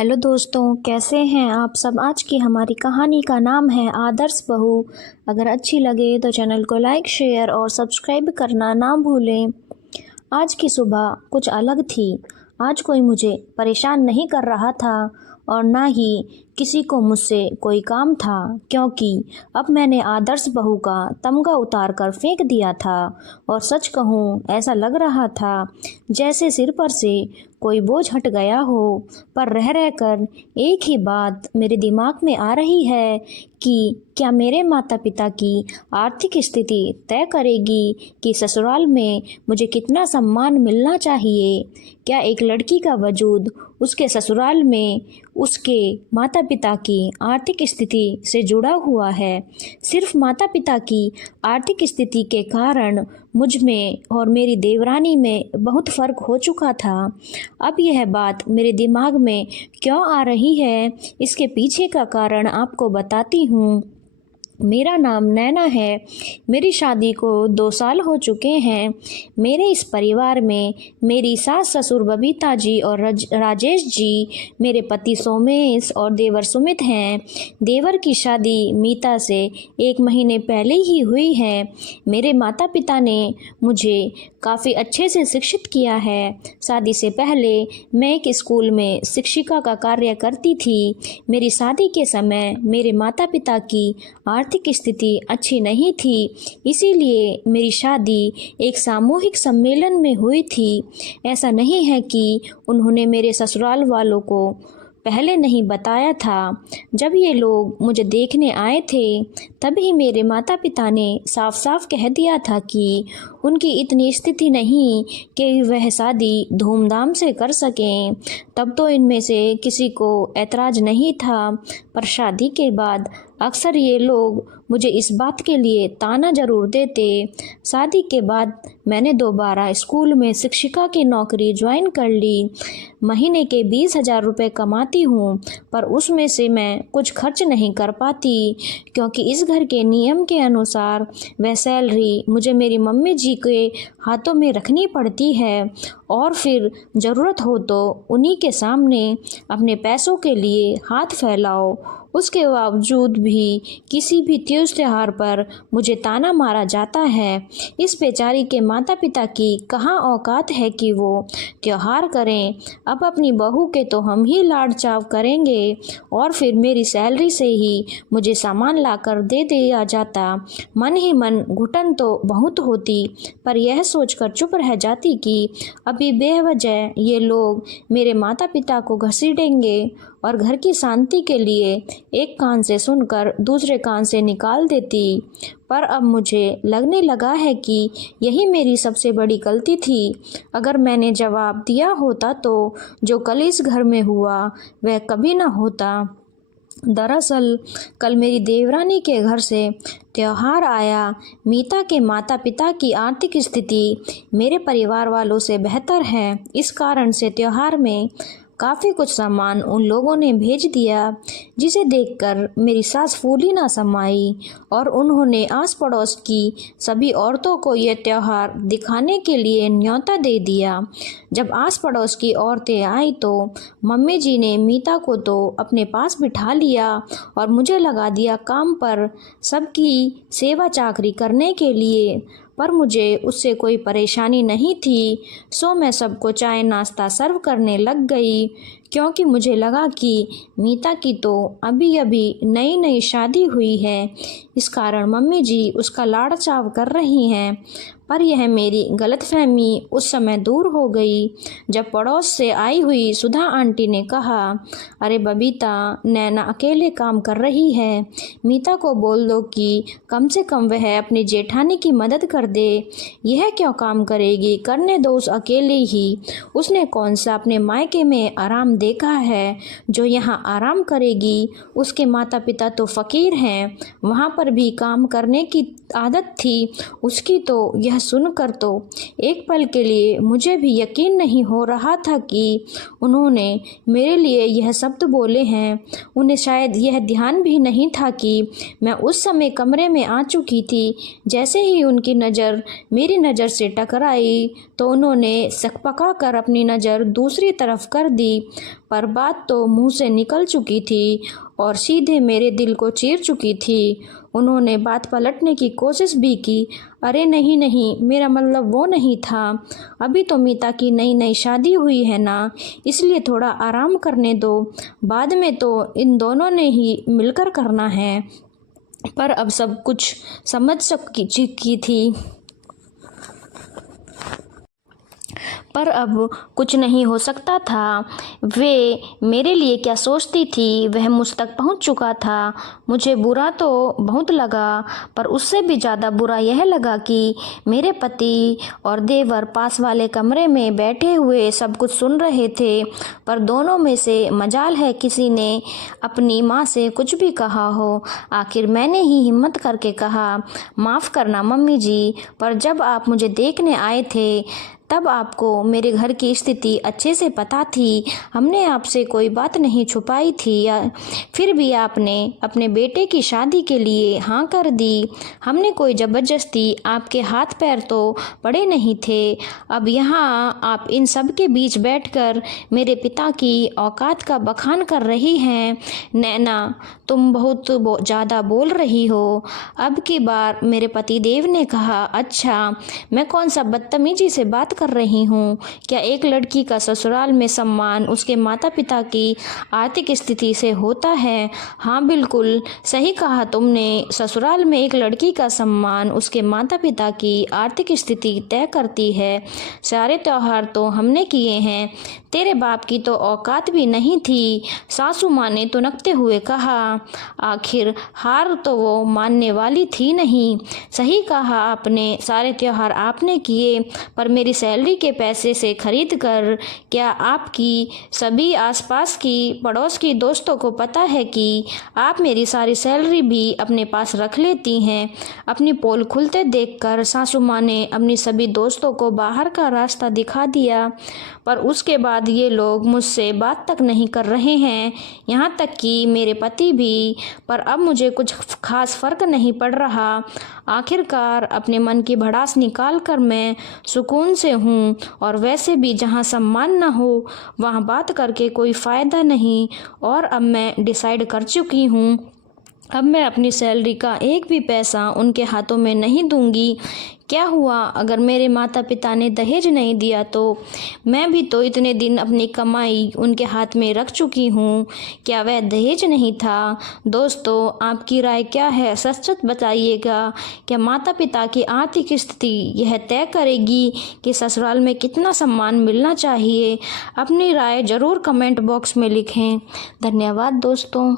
Hello दोस्तों, कैसे हैं आप सब। आज की हमारी कहानी का नाम है आदर्श बहू। अगर अच्छी लगे तो चैनल को लाइक, शेयर और सब्सक्राइब करना ना भूलें। आज की सुबह कुछ अलग थी। आज कोई मुझे परेशान नहीं कर रहा था और ना ही किसी को मुझसे कोई काम था, क्योंकि अब मैंने आदर्श बहू का तमगा उतार कर फेंक दिया था। और सच कहूँ, ऐसा लग रहा था जैसे सिर पर से कोई बोझ हट गया हो। पर रह रहकर एक ही बात मेरे दिमाग में आ रही है कि क्या मेरे माता पिता की आर्थिक स्थिति तय करेगी कि ससुराल में मुझे कितना सम्मान मिलना चाहिए। क्या एक लड़की का वजूद उसके ससुराल में उसके माता पिता की आर्थिक स्थिति से जुड़ा हुआ है। सिर्फ माता पिता की आर्थिक स्थिति के कारण मुझ में और मेरी देवरानी में बहुत फ़र्क हो चुका था। अब यह बात मेरे दिमाग में क्यों आ रही है, इसके पीछे का कारण आपको बताती हूँ। मेरा नाम नैना है। मेरी शादी को 2 साल हो चुके हैं। मेरे इस परिवार में मेरी सास ससुर बबीता जी और राजेश जी, मेरे पति सोमेश और देवर सुमित हैं। देवर की शादी मीता से 1 महीने पहले ही हुई है। मेरे माता पिता ने मुझे काफ़ी अच्छे से शिक्षित किया है। शादी से पहले मैं एक स्कूल में शिक्षिका का कार्य करती थी। मेरी शादी के समय मेरे माता पिता की आर्थिक स्थिति अच्छी नहीं थी, इसीलिए मेरी शादी एक सामूहिक सम्मेलन में हुई थी। ऐसा नहीं है कि उन्होंने मेरे ससुराल वालों को पहले नहीं बताया था। जब ये लोग मुझे देखने आए थे तभी मेरे माता पिता ने साफ साफ कह दिया था कि उनकी इतनी स्थिति नहीं कि वह शादी धूमधाम से कर सकें। तब तो इनमें से किसी को ऐतराज़ नहीं था, पर शादी के बाद अक्सर ये लोग मुझे इस बात के लिए ताना ज़रूर देते। शादी के बाद मैंने दोबारा स्कूल में शिक्षिका की नौकरी ज्वाइन कर ली। महीने के 20,000 रुपये कमाती हूँ, पर उसमें से मैं कुछ खर्च नहीं कर पाती, क्योंकि इस घर के नियम के अनुसार वह सैलरी मुझे मेरी मम्मी जी के हाथों में रखनी पड़ती है और फिर ज़रूरत हो तो उन्हीं के सामने अपने पैसों के लिए हाथ फैलाओ। उसके बावजूद भी किसी भी त्योहार पर मुझे ताना मारा जाता है। इस बेचारी के माता पिता की कहाँ औकात है कि वो त्योहार करें। अब अपनी बहू के तो हम ही लाड़ चाव करेंगे और फिर मेरी सैलरी से ही मुझे सामान लाकर दे दिया जाता। मन ही मन घुटन तो बहुत होती, पर यह सोचकर चुप रह जाती कि अभी बेवजह ये लोग मेरे माता पिता को घसीटेंगे और घर की शांति के लिए एक कान से सुनकर दूसरे कान से निकाल देती। पर अब मुझे लगने लगा है कि यही मेरी सबसे बड़ी गलती थी। अगर मैंने जवाब दिया होता तो जो कल इस घर में हुआ वह कभी ना होता। दरअसल कल मेरी देवरानी के घर से त्योहार आया। मीता के माता पिता की आर्थिक स्थिति मेरे परिवार वालों से बेहतर है, इस कारण से त्योहार में काफ़ी कुछ सामान उन लोगों ने भेज दिया, जिसे देखकर मेरी सास फूली ना समाई और उन्होंने आस पड़ोस की सभी औरतों को यह त्यौहार दिखाने के लिए न्योता दे दिया। जब आस पड़ोस की औरतें आई तो मम्मी जी ने मीता को तो अपने पास बिठा लिया और मुझे लगा दिया काम पर, सबकी सेवा चाकरी करने के लिए। पर मुझे उससे कोई परेशानी नहीं थी, सो मैं सबको चाय नाश्ता सर्व करने लग गई, क्योंकि मुझे लगा कि मीता की तो अभी अभी नई नई शादी हुई है, इस कारण मम्मी जी उसका लाड़ चाव कर रही हैं। पर यह मेरी गलतफहमी उस समय दूर हो गई जब पड़ोस से आई हुई सुधा आंटी ने कहा, अरे बबीता, नैना अकेले काम कर रही है, मीता को बोल दो कि कम से कम वह अपनी जेठानी की मदद कर दे। यह क्यों काम करेगी, करने दो उस अकेले ही। उसने कौन सा अपने मायके में आराम देखा है जो यहाँ आराम करेगी। उसके माता पिता तो फ़कीर हैं, वहाँ पर भी काम करने की आदत थी उसकी। तो यह सुनकर तो एक पल के लिए मुझे भी यकीन नहीं हो रहा था कि उन्होंने मेरे लिए यह शब्द बोले हैं। उन्हें शायद यह ध्यान भी नहीं था कि मैं उस समय कमरे में आ चुकी थी। जैसे ही उनकी नज़र मेरी नज़र से टकराई तो उन्होंने सकपका कर अपनी नज़र दूसरी तरफ कर दी। पर बात तो मुंह से निकल चुकी थी और सीधे मेरे दिल को चीर चुकी थी। उन्होंने बात पलटने की कोशिश भी की। अरे नहीं नहीं, मेरा मतलब वो नहीं था। अभी तो मीता की नई नई शादी हुई है ना, इसलिए थोड़ा आराम करने दो। बाद में तो इन दोनों ने ही मिलकर करना है। पर अब सब कुछ समझ चुकी थी। पर अब कुछ नहीं हो सकता था। वे मेरे लिए क्या सोचती थी वह मुझ तक पहुंच चुका था। मुझे बुरा तो बहुत लगा, पर उससे भी ज़्यादा बुरा यह लगा कि मेरे पति और देवर पास वाले कमरे में बैठे हुए सब कुछ सुन रहे थे। पर दोनों में से मजाल है किसी ने अपनी माँ से कुछ भी कहा हो। आखिर मैंने ही हिम्मत करके कहा, माफ़ करना मम्मी जी, पर जब आप मुझे देखने आए थे तब आपको मेरे घर की स्थिति अच्छे से पता थी। हमने आपसे कोई बात नहीं छुपाई थी, या फिर भी आपने अपने बेटे की शादी के लिए हाँ कर दी। हमने कोई ज़बरदस्ती आपके हाथ पैर तो पड़े नहीं थे। अब यहाँ आप इन सब के बीच बैठकर मेरे पिता की औकात का बखान कर रही हैं। नैना, तुम बहुत ज़्यादा बोल रही हो। अब की बार मेरे पति देव ने कहा, अच्छा मैं कौन सा बदतमीजी से बात कर रही हूँ? क्या एक लड़की का ससुराल में सम्मान उसके माता पिता की आर्थिक स्थिति से होता है? हाँ बिल्कुल सही कहा तुमने, ससुराल में एक लड़की का सम्मान उसके माता पिता की आर्थिक स्थिति तय करती है। सारे त्योहार तो हमने किए हैं, तेरे बाप की तो औकात भी नहीं थी। सासू माँ ने तुनकते हुए कहा। आखिर हार तो वो मानने वाली थी नहीं। सही कहा आपने, सारे त्योहार आपने किए, पर मेरी सैलरी के पैसे से खरीद कर। क्या आपकी सभी आसपास की पड़ोस की दोस्तों को पता है कि आप मेरी सारी सैलरी भी अपने पास रख लेती हैं? अपनी पोल खुलते देखकर सासू माँ ने अपनी सभी दोस्तों को बाहर का रास्ता दिखा दिया, पर उसके बाद ये लोग मुझसे बात तक नहीं कर रहे हैं, यहाँ तक कि मेरे पति भी। पर अब मुझे कुछ खास फर्क नहीं पड़ रहा। आखिरकार अपने मन की भड़ास निकाल कर मैं सुकून से हूँ, और वैसे भी जहाँ सम्मान न हो वहाँ बात करके कोई फ़ायदा नहीं। और अब मैं डिसाइड कर चुकी हूँ, अब मैं अपनी सैलरी का एक भी पैसा उनके हाथों में नहीं दूंगी। क्या हुआ अगर मेरे माता पिता ने दहेज नहीं दिया तो? मैं भी तो इतने दिन अपनी कमाई उनके हाथ में रख चुकी हूँ, क्या वह दहेज नहीं था? दोस्तों, आपकी राय क्या है? सच सच बताइएगा। क्या माता पिता की आर्थिक स्थिति यह तय करेगी कि ससुराल में कितना सम्मान मिलना चाहिए? अपनी राय ज़रूर कमेंट बॉक्स में लिखें। धन्यवाद दोस्तों।